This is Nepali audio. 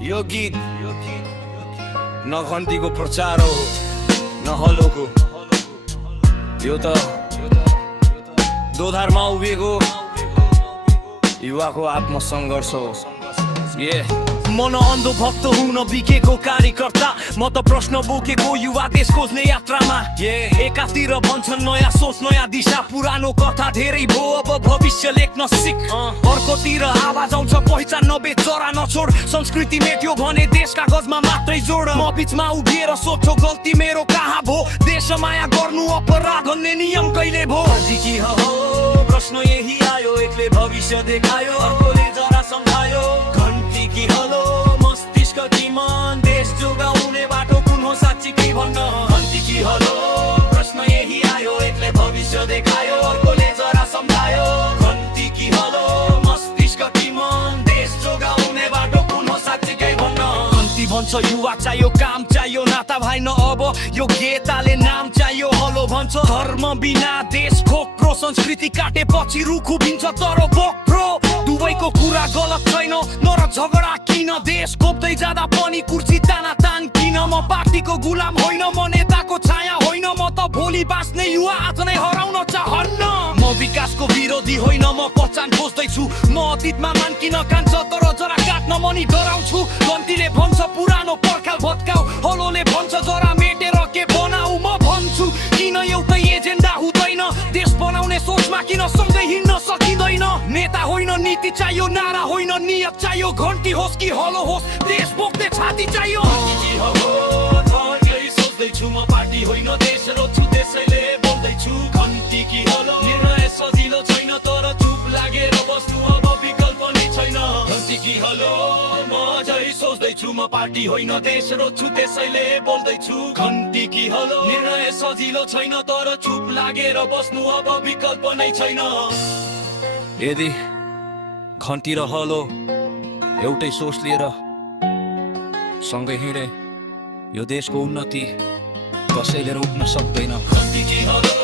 यो गीत न घन्टीको प्रचार हो न हलोको, यो त दोधारमा उभिएको युवाको आत्मसङ्घर्ष हो। मन अन्धभक्त हुन बिकेको कार्यकर्ता, म त प्रश्न बोकेको युवा देश खोज्ने यात्रामा। एकातिर भन्छन् नयाँ सोच नयाँ दिशा, पुरानो कथा धेरै भो अब भविष्य लेख्न सिक। अर्कोतिर आवाज आउँछ पहिचान नबेच जरा नछोड, संस्कृति मेट्यो भने देश कागजमा मात्रै जोड। म बिचमा उभिएर सोध्छु गल्ती मेरो कहाँ भो, देश माया गर्नु अपराध भन्ने नियम कहिले भो। के हो प्रश्न यही आयो, एकले भविष्य देखायो अर्कोले जरा सम्झायो। घन्टी कि हलो मस्तिष्क कि मन, देश जोगाउने बाटो कुन हो साँच्ची के भन्न। घन्टी कि हलो प्रश्न यही आयो, एकले भविष्य देखायो अर्कोले जरा सम्झायो। घन्टी कि हलो मस्तिष्क कि मन, देश जोगाउने बाटो कुन हो साँच्ची के भन्न। घन्टी भन्छ युवा चाहियो काम चाहियो, नाता भाइ न अब यो गेताले नाम चाहियो। हलो भन्छ धर्म बिना देश खोक्रो, संस्कृति काटेपछि रुख उभिन्छ तर बोक्रो। दुवैको कुरा गलत छैन नर झगडा किन, देश खोप्दै जाँदा पनि कुर्सी ताना तान किन। म पार्टीको गुलाम होइन म नेताको छाया होइन, म त भोलि बाँच्ने युवा आज नै हराउन चाहन्न। म विकासको विरोधी होइन म पहिचान खोज्दैछु, म अतीतमा मान्किन कान्छ तर जरा काट्न मनी डराउँछु। गन्तीले भन्छ पुरानो पर्खाल भत्काउ, हलोले भन्छ जरा मेटेर के बनाऊ। म भन्छु किन एउटै एजेन्डा हुँदैन, देश बनाउने सोचमा किन सँगै हिँड्न सकिँदैन। नेता होइन नीति चाहियो, नारा होइन नियत चाहियो। घन्टी होस् कि हलो होस् देश बोक्ने छाती चाहियो। सोच्दैछु म पार्टी होइन देश रोज्छु त्यसैले बोल्दैछु। घन्टी कि हलो निर्णय सजिलो छैन तर चुप लागेर बस्नु अब विकल्प नै छैन। घन्टी कि हलो म अझै सोच्दैछु म पार्टी होइन देश रोज्छु त्यसैले बोल्दैछु। घन्टी कि हलो निर्णय सजिलो छैन तर चुप लागेर बस्नु अब विकल्प नै छैन। यदि घन्टी र हलो एउटै सोच लिएर सँगै हिँडे यो देशको उन्नति कसैले रोक्न सक्दैन। घन्टी कि हलो